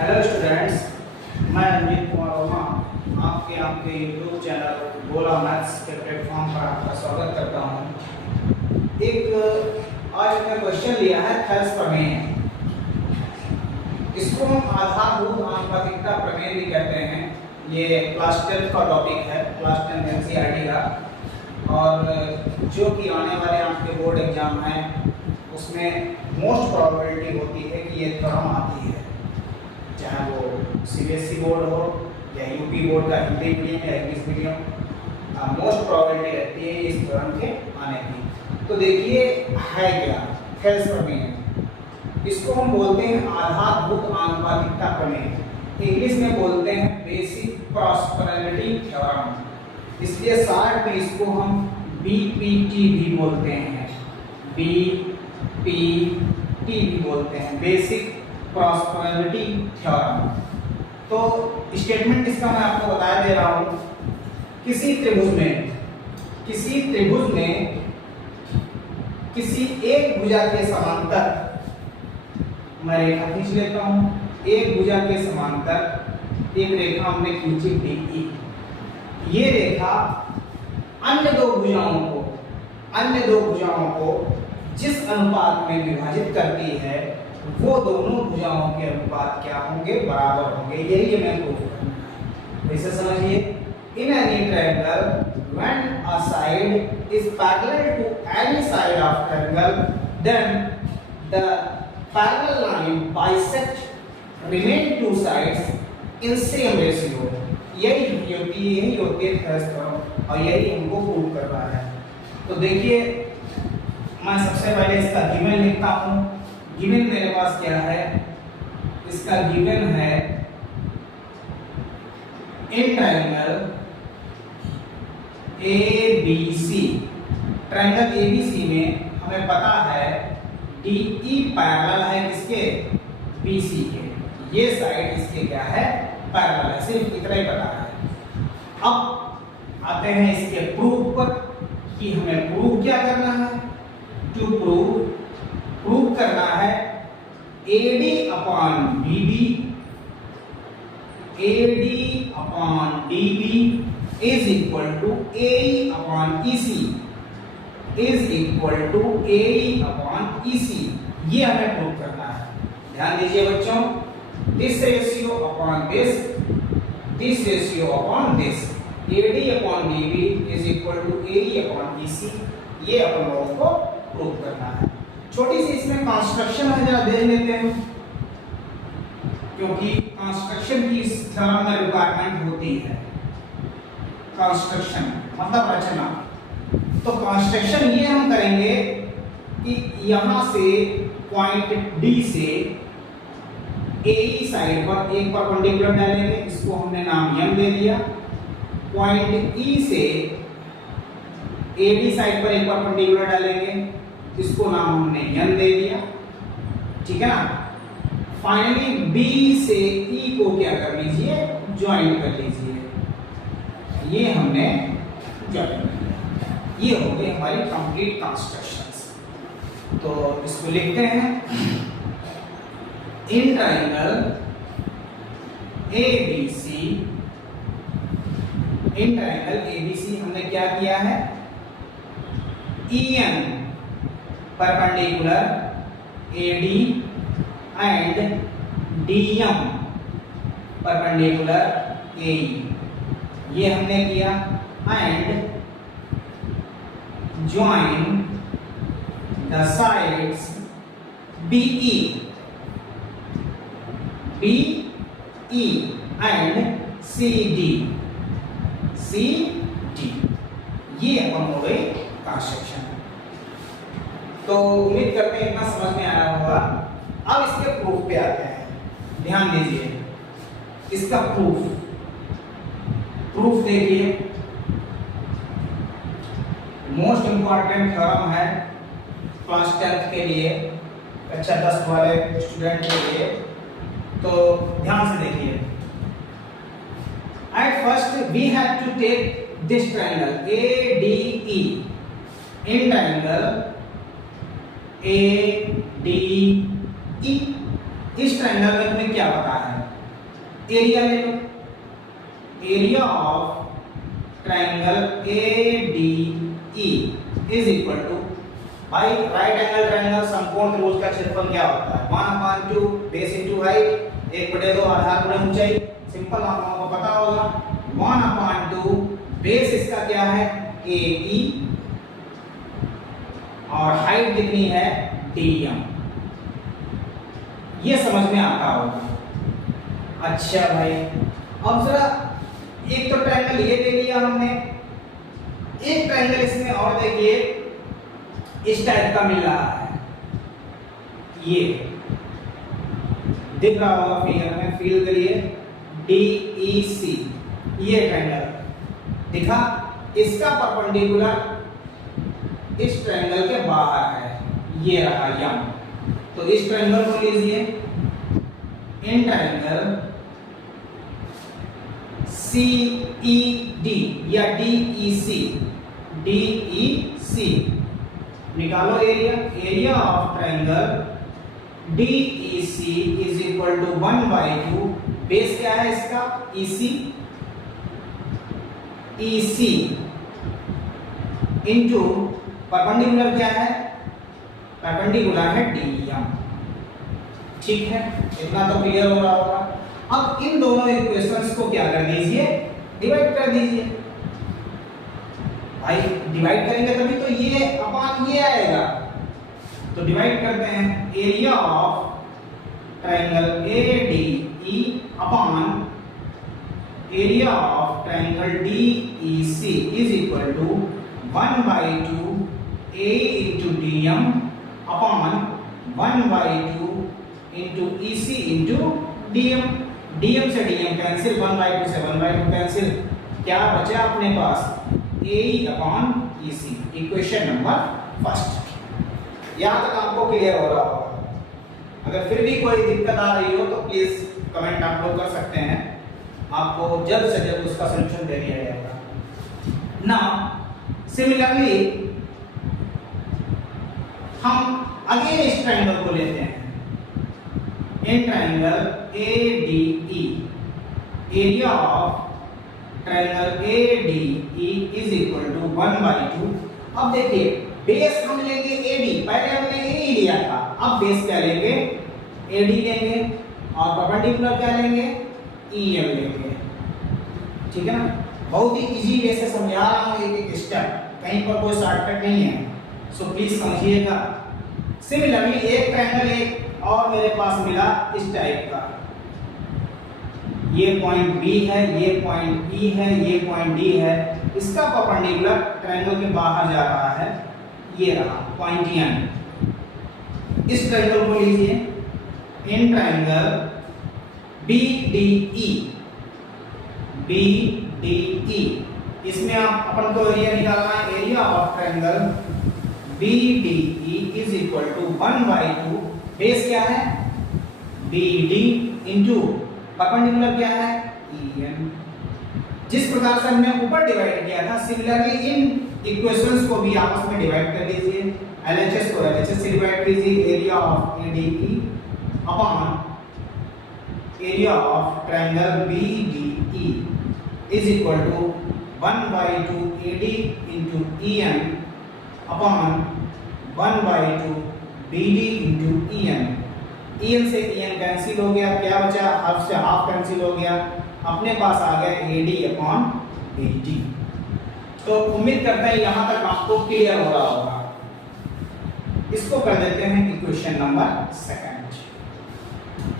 Hello students, मैं अमित कुमार वर्मा आपके YouTube channel गोला मैथ्स के प्लेटफॉर्म पर आपका स्वागत करता हूं। आज मैंने क्वेश्चन लिया है थेल्स प्रमेय। इसको हम आधारभूत आनुपातिकता प्रमेय भी कहते हैं। ये क्लास 10 का टॉपिक है, क्लास 10 एनसीईआरटी का, और जो कि आने वाले आपके बोर्ड एग्जाम हैं उसमें मोस्ट प्रोबेबिलिटी होती है कि ये थ्योरम आती है, चाहे वो सीबीएसई बोर्ड हो या यूपी बोर्ड का हिंदी मीडियम या इंग्लिश मीडियम। मोस्ट प्रोबेबिलिटी रहती है इस थ्योरम के आने की। तो देखिए है क्या थेल्स प्रमेय। इसको हम बोलते हैं आधारभूत आनुपातिकता प्रमेय, इंग्लिश में बोलते हैं बेसिक प्रॉस्पेरिटी थ्योरम। इसलिए शॉर्ट में इसको हम बीपीटी भी बोलते हैं, बीपीटी भी बोलते हैं, बेसिक प्रॉस्पेरिटी थ्योरम। तो स्टेटमेंट इसका मैं आपको बता दे रहा हूं। किसी त्रिभुज में किसी एक भुजा के समांतर, मैं रेखा खींच लेता हूं, एक भुजा के समांतर एक रेखा हमने खींची डीई। ये रेखा अन्य दो भुजाओं को जिस अनुपात में विभाजित करती है वो दोनों भुजाओं के अनुपात क्या होंगे, बराबर होंगे। यही हमें प्रूफ करना है। वैसे समझिए, in any triangle when a side is parallel to any side of triangle then the parallel line bisect remain two sides in same ratio. यही होती है थेल्स थ्योरम, और यही हमको प्रूव करना है। तो देखिए, मैं सबसे पहले इसका गिवन लिखता हूं। गिवन मेरे पास क्या है, इसका गिवन है in triangle ABC, triangle ABC में हमें पता है DE पैरेलल है किसके, BC के। ये साइड इसके क्या है, पैरेलल है, सिर्फ इतना ही पता है। अब आते हैं इसके प्रूफ पर कि हमें प्रूफ क्या करना है। टू प्रूव करना है AD upon BB is equal to AE upon EC ये हमें प्रूव करना है। ध्यान दीजिए बच्चों, this ratio upon this ratio upon this, AD upon BB is equal to AE upon EC, ये अपन लोगों को प्रूव करना है। छोटी सी इसमें कंस्ट्रक्शन है, जरा देख लेते हैं, क्योंकि कंस्ट्रक्शन की इस थ्योरम में रिक्वायरमेंट होती है। कंस्ट्रक्शन मतलब रचना। तो कंस्ट्रक्शन ये हम करेंगे कि यहां से पॉइंट डी से AE साइड पर एक परपेंडिकुलर डालेंगे, इसको हमने नाम m दे दिया। पॉइंट E से AD साइड पर एक परपेंडिकुलर डालेंगे, इसको नाम हमने n दे दिया, ठीक है ना। फाइनली B से E को क्या कर लीजिए, ज्वाइन कर लीजिए। ये हमने ज्वाइन कर लिया। ये हो गई हमारी कंप्लीट कंस्ट्रक्शंस। तो इसको लिखते हैं इन ट्रायंगल ABC हमने क्या किया है, EN perpendicular AD and DM perpendicular AE, ये हमने किया। and join the sides BE and CD, ये अपन हो गई कंस्ट्रक्शन। तो उम्मीद करते हैं इतना समझ में आया होगा। अब इसके प्रूफ पे आते हैं। ध्यान दीजिए, इसका प्रूफ देखिए, मोस्ट इंपॉर्टेंट थ्योरम है क्लास 10 के लिए, कक्षा 10 वाले स्टूडेंट के लिए। तो ध्यान से देखिए, at first we have to take this triangle ADE। In triangle ADE, इस ट्रायंगल में तुम्हें क्या पता है, एरिया ले लो, area of triangle ADE is equal to, भाई राइट एंगल ट्रायंगल समकोण त्रिभुज का क्षेत्रफल क्या होता है? 1/2 बेस इनटू हाइट, 1/2 आधार गुणा ऊंचाई। सिंपल आप लोगों को पता होगा, 1/2 बेस इसका क्या है? AE, और हाइट कितनी है? DM। ये समझ में आता होगा। अच्छा भाई, अब जरा एक तो ट्रायंगल ये ले लिया हमने, एक ट्रायंगल इसमें और देखिए इस टाइप का मिल रहा है, ये दिख रहा होगा फिगर में, फील करिए, DEC, ये ट्रायंगल दिखा, इसका परपेंडिकुलर इस ट्रायंगल के बाहर है, ये रहा यम। तो इस ट्रायंगल को लीजिए, इन ट्रायंगल CED या DEC, DEC निकालो area, area of triangle DEC is equal to 1/2, base क्या है इसका? EC, EC इंटू परपेंडिकुलर क्या है? परपेंडिकुलर है DM। ठीक है, इतना तो क्लियर हो रहा होगा। अब इन दोनों इक्वेशंस को क्या कर दीजिए? डिवाइड कर दीजिए। भाई डिवाइड करेंगे तभी तो ये अपॉन ये आएगा, तो डिवाइड करते हैं, area of triangle ADE upon area of triangle DEC is equal to 1/2 A into DM upon 1/2 into EC into DM। DM से DM कैंसिल, 1/2 से 1/2 कैंसिल, क्या बचा अपने पास? AE upon EC, equation number first. यहाँ तक आपको क्लियर हो रहा होगा। अगर फिर भी कोई दिक्कत आ रही हो तो प्लीज कमेंट आप लोग कर सकते हैं, आपको जल्द से जल्द उसका सलूशन दे दिया जाएगा ना। सिमिलरली हम अगेन इस ट्रायंगल को लेते हैं, इन triangle ADE, area of triangle ADE is equal to 1/2। अब देखिए बेस हम लेंगे AD, पहले हमने AE लिया था, अब बेस क्या लेंगे? AD लेंगे, और परपेंडिकुलर क्या लेंगे? EM लेंगे। ठीक है ना, बहुत ही इजी वे से समझा रहा हूँ, एक एक स्टेप, कहीं पर कोई शॉर्टकट नहीं है, सो प्लीज समझिएगा। सिमिलरली एक ट्रायंगल एक और मेरे पास मिला इस टाइप का, ये पॉइंट B है, ये पॉइंट E है, ये पॉइंट D है, इसका परपेंडिकुलर ट्रायंगल के बाहर जा रहा है, ये रहा पॉइंट N। इस ट्रायंगल को लीजिए, इन ट्रायंगल BDE, BDE, इसमें आप अपन को एरिया निकालना है, area of triangle BDE is equal to 1/2, base क्या है? BD इंटू परपेंडिकुलर क्या है? EM। जिस प्रकार से हमने ऊपर डिवाइड किया था, सिमिलरली इन इक्वेशंस को भी आपस में डिवाइड कर लीजिए, LHS को LHS से डिवाइड कीजिए, area of ADE upon area of triangle BDE is equal to 1/2 AD into EM upon 1/2 BD into EM। EM से EM कैंसिल हो गया, क्या बचा? हाफ से हाफ कैंसिल हो गया, अपने पास आ गया AD अपॉन BD। तो उम्मीद करते हैं यहाँ तक आपको क्लियर हो रहा होगा। इसको कर देते हैं इक्वेशन नंबर सेकंड।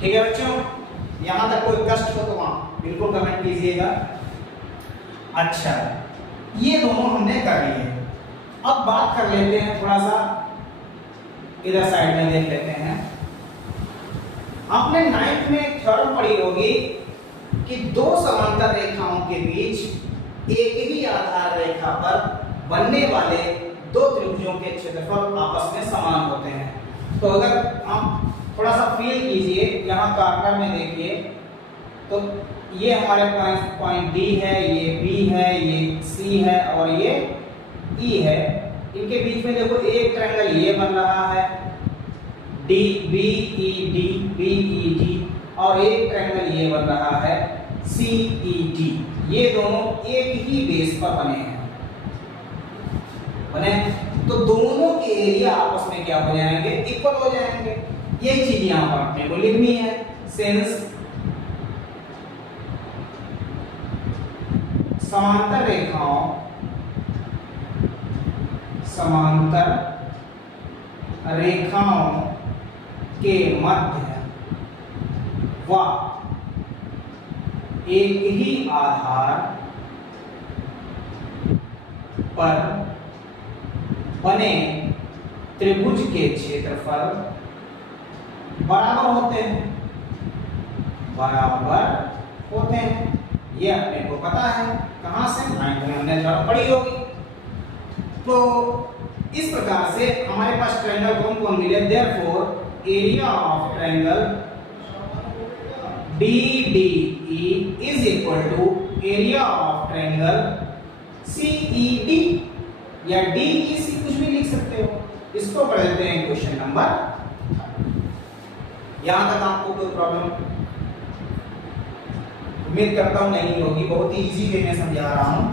ठीक है बच्चों, यहाँ तक कोई कष्ट हो तो वहाँ बिल्कुल कमेंट कीजिएगा। अच्छा, ये दोनों हमने कर लिए, अब बात कर लेते हैं, थोड़ा सा इधर साइड में देख लेते हैं। आपने 9th में एक थ्योरम पढ़ी होगी कि दो समांतर रेखाओं के बीच एक ही आधार रेखा पर बनने वाले दो त्रिभुजों के क्षेत्रफल आपस में समान होते हैं। तो अगर आप थोड़ा सा फील कीजिए, यहाँ कार्नर में देखिए, तो ये हमारे पॉइंट D है, ये B है, ये C है और ये E है। इनके बीच में देखो एक ट्रायंगल ये बन रहा है, DBED, BED, और एक ट्रायंगल ये बन रहा है CED। ये दोनों एक ही बेस पर बने हैं, बने तो दोनों के एरिया आपस में क्या हो जाएंगे, इक्वल हो जाएंगे। यही चीज यहां पर अपने को लिखनी है। सिंस समांतर रेखाओं के मध्य व एक ही आधार पर बने त्रिभुज के क्षेत्रफल बराबर होते हैं। ये अपने को पता है, कहां से, हमने जब पढ़ी होगी। तो इस प्रकार से हमारे पास ट्रायंगल कौन मिले, therefore area of triangle BDE is equal to area of triangle CED या DEC, कुछ भी लिख सकते हो। इसको पढ़ लेते हैं क्वेश्चन नंबर। यहां तक आपको कोई प्रॉब्लम उम्मीद करता हूं नहीं होगी, बहुत ही इजी वे में समझा रहा हूं।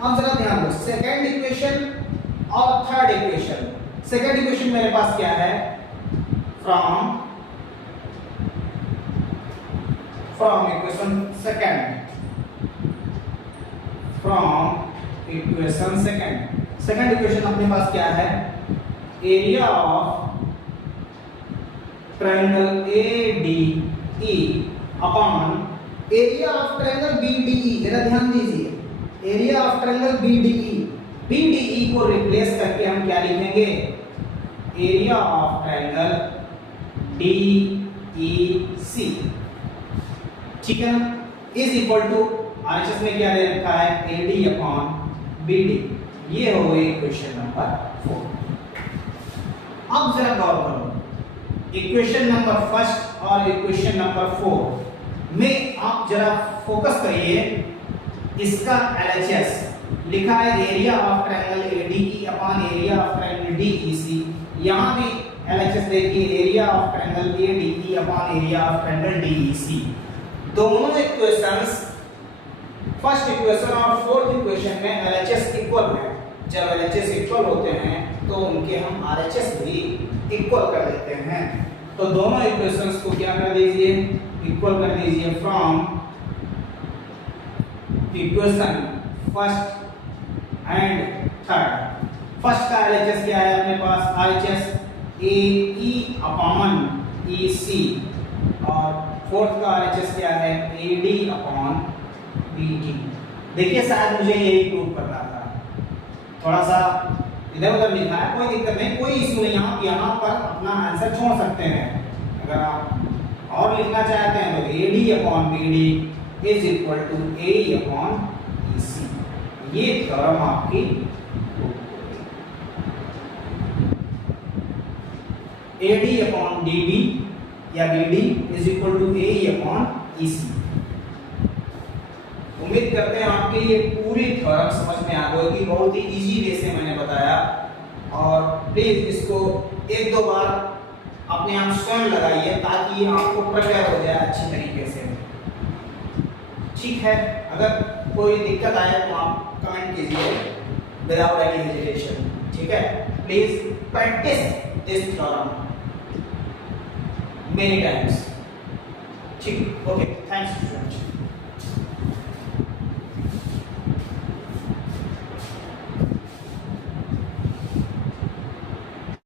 अब जरा ध्यान दो, सेकंड इक्वेशन और थर्ड इक्वेशन। सेकंड इक्वेशन मेरे पास क्या है, फ्रॉम इक्वेशन सेकंड इक्वेशन अपने पास क्या है, area of triangle ADE upon area of triangle BDE। जरा ध्यान दीजिए, एरिया ऑफ ट्रायंगल BDE को रिप्लेस करके हम क्या लिखेंगे, एरिया ऑफ ट्रायंगल DEC, ठीक है ना, इज इक्वल टू RHS में क्या दे रखा है, AD अपॉन BD। ये हो गई इक्वेशन नंबर 4। अब जरा गौर करो, इक्वेशन नंबर फर्स्ट और इक्वेशन नंबर 4 में आप जरा फोकस करिए। इसका LHS लिखा है area of triangle ADE upon area of triangle DEC। यहां भी LHS देखिए, area of triangle ADE upon area of triangle DEC। दोनों इक्वेशंस, फर्स्ट इक्वेशन और फोर्थ इक्वेशन में LHS इक्वल है। जब LHS इक्वल होते हैं तो उनके हम RHS भी इक्वल कर देते हैं। तो दोनों इक्वेशंस को क्या कर दीजिए, इक्वल कर दीजिए। From equation first and third, first का LHS क्या है अपने पास, RHS AE अपॉन EC, और फोर्थ का RHS क्या है, AD अपॉन BD। देखिए शायद मुझे यही प्रूव करना था, थोड़ा सा इधर उधर लिखा है, कोई दिक्कत नहीं, कोई इशू नहीं। आप यहाँ पर अपना आंसर छोड़ सकते हैं। अगर आप और लिखना चाहते हैं तो AD upon BD is equal to AE upon EC। ये थ्योरम आपकी AD अपॉन DB या BD is equal to AE upon EC। उम्मीद करते हैं आपके ये पूरी थ्योरम समझ में आ गई, बहुत ही इजी वे से मैंने बताया। और प्लीज इसको एक दो बार अपने आप स्वयं लगाइए ताकि आपको प्रिपेयर हो जाए अच्छी तरीके से, ठीक है। अगर कोई दिक्कत आए तो आप कमेंट कीजिए विदाउट एनी हेजिटेशन, ठीक है। Please practice this theorem many times, ठीक। Okay, thanks students.